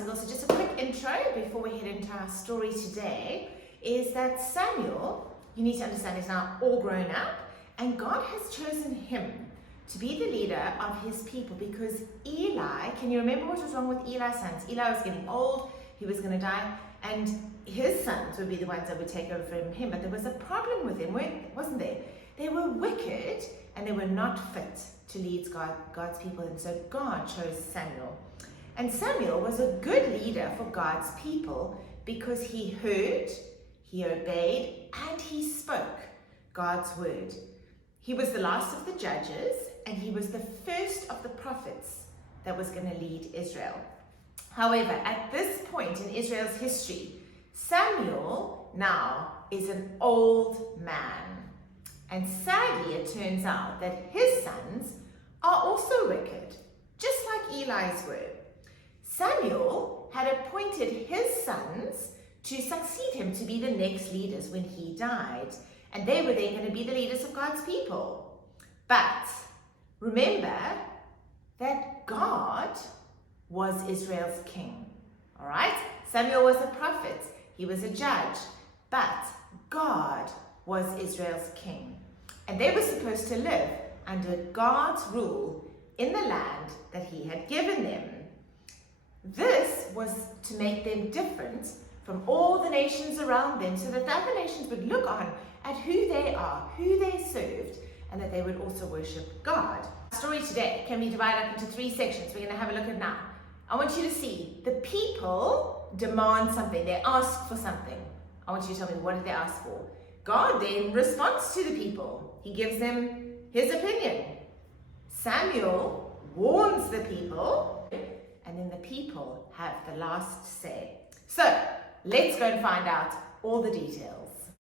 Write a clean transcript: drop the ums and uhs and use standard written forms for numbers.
is also just a quick intro before we head into our story today, is that Samuel, you need to understand, is now all grown up, and God has chosen him to be the leader of his people because Eli, can you remember what was wrong with Eli's sons? Eli was getting old, he was going to die, and his sons would be the ones that would take over from him. But there was a problem with them, wasn't there? They were wicked and they were not fit to lead God's people, and so God chose Samuel. And Samuel was a good leader for God's people because he heard, he obeyed, and he spoke God's word. He was the last of the judges, and he was the first of the prophets that was going to lead Israel. However, at this point in Israel's history, Samuel now is an old man. And sadly, it turns out that his sons are also wicked, just like Eli's were. Samuel had appointed his sons to succeed him to be the next leaders when he died. And they were then going to be the leaders of God's people. But remember that God was Israel's king. All right? Samuel was a prophet. He was a judge. But God was Israel's king. And they were supposed to live under God's rule in the land that he had given them. This was to make them different from all the nations around them so that the other nations would look on at who they are, who they served, and that they would also worship God. Our story today can be divided up into 3 sections. We're going to have a look at now. I want you to see the people demand something. They ask for something. I want you to tell me, what did they ask for? God then responds to the people. He gives them his opinion. Samuel warns the people, and then the people have the last say. So let's go and find out all the details.